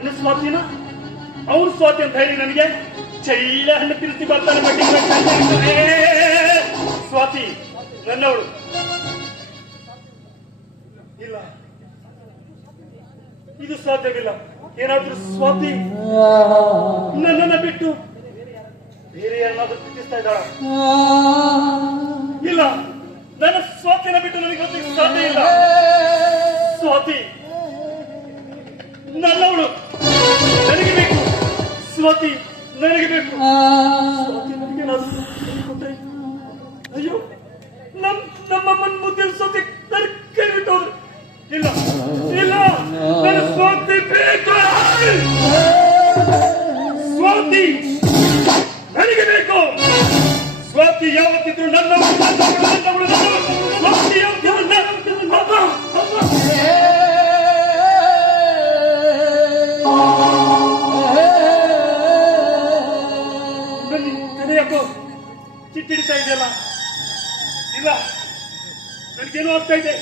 ನನ್ನ ಸ್ವಾತಿನ ಅವ್ರ ಸ್ವಾತಿ ಅಂತ ಹೇಳಿ ನನಗೆ ಚೈಲ ಹಣ್ಣು ತಿರುಗಿ ಬರ್ತಾನೆ ಬಡ್ಡಿ ಸ್ವಾತಿ ನನ್ನವಳು ಇಲ್ಲ, ಇದು ಸಾಧ್ಯವಿಲ್ಲ. ಏನಾದ್ರೂ ಸ್ವಾತಿ ನನ್ನನ್ನ ಬಿಟ್ಟು ಬೇರೆ ಯಾರನ್ನಾದ್ರೂ ಪ್ರೀತಿಸ್ತಾ ಇದ್ದಾಳ? ಇಲ್ಲ, ನನ್ನ ಸ್ವಾತಿನ ಬಿಟ್ಟು ನನಗೆ ಗೊತ್ತಿಗೆ ಸಾಧ್ಯ ಇಲ್ಲ. ಸ್ವಾತಿ ನನ್ನವಳು, ನನಗೆ ಬೇಕು. ಸ್ವಾತಿ ನನಗೆ ಬೇಕು. ಸ್ವಾತಿ ನನಗೆ ಕೊಟ್ಟೆ. ಅಯ್ಯೋ, ನಮ್ಮಮ್ಮನ ಮುದ್ದೆ ಸ್ವಾತಿ ನನ್ನ ಕೈ ಬಿಟ್ಟೋದ್ರು. ಇಲ್ಲ ಇಲ್ಲ, ನನ್ನ ಸ್ವಾತಿ ಬೇಕು. ಸ್ವಾತಿ ನನಗೆ ಬೇಕು. ಸ್ವಾತಿ ಯಾವತ್ತಿದ್ರು ನನ್ನವಳು, ನನ್ನವಳು, ನನ್ನವಳು. ಸ್ವಾತಿ ಯಾವತ್ತಿದ್ರು ಯಾಕೋ ಚಿಟ್ಟಿಡ್ತಾ ಇದೆಯಲ್ಲ? ಇಲ್ಲ, ನನಗೇನು ಆಗ್ತಾ ಇದೆ.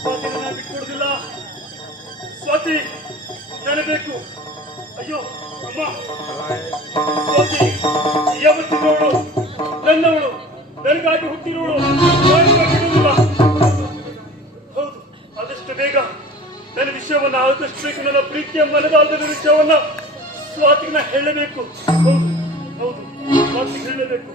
ಸ್ವಾತಿ ನನ್ನ ಬಿಟ್ಕೊಡುದಿಲ್ಲ. ಸ್ವಾತಿ ನನಗೆ ಬೇಕು. ಅಯ್ಯೋ ಅಮ್ಮ, ಸ್ವಾತಿ ಯಾವತ್ತಿನವಳು, ನನ್ನವಳು, ನನಗಾಗಿ ಹುಟ್ಟಿರೋಳು, ಬಿಡುವುದಿಲ್ಲ. ಹೌದು, ಆದಷ್ಟು ಬೇಗ ನನ್ನ ವಿಷಯವನ್ನ, ಆದಷ್ಟು ಬೇಗ ನನ್ನ ಪ್ರೀತಿಯ ಮನದಾಳದ ವಿಷಯವನ್ನ ಸ್ವಾತಿಗೆ ಹೇಳಬೇಕು. ಹೌದು ಹೌದು, ಸ್ವಾತಿಗೆ ಹೇಳಬೇಕು.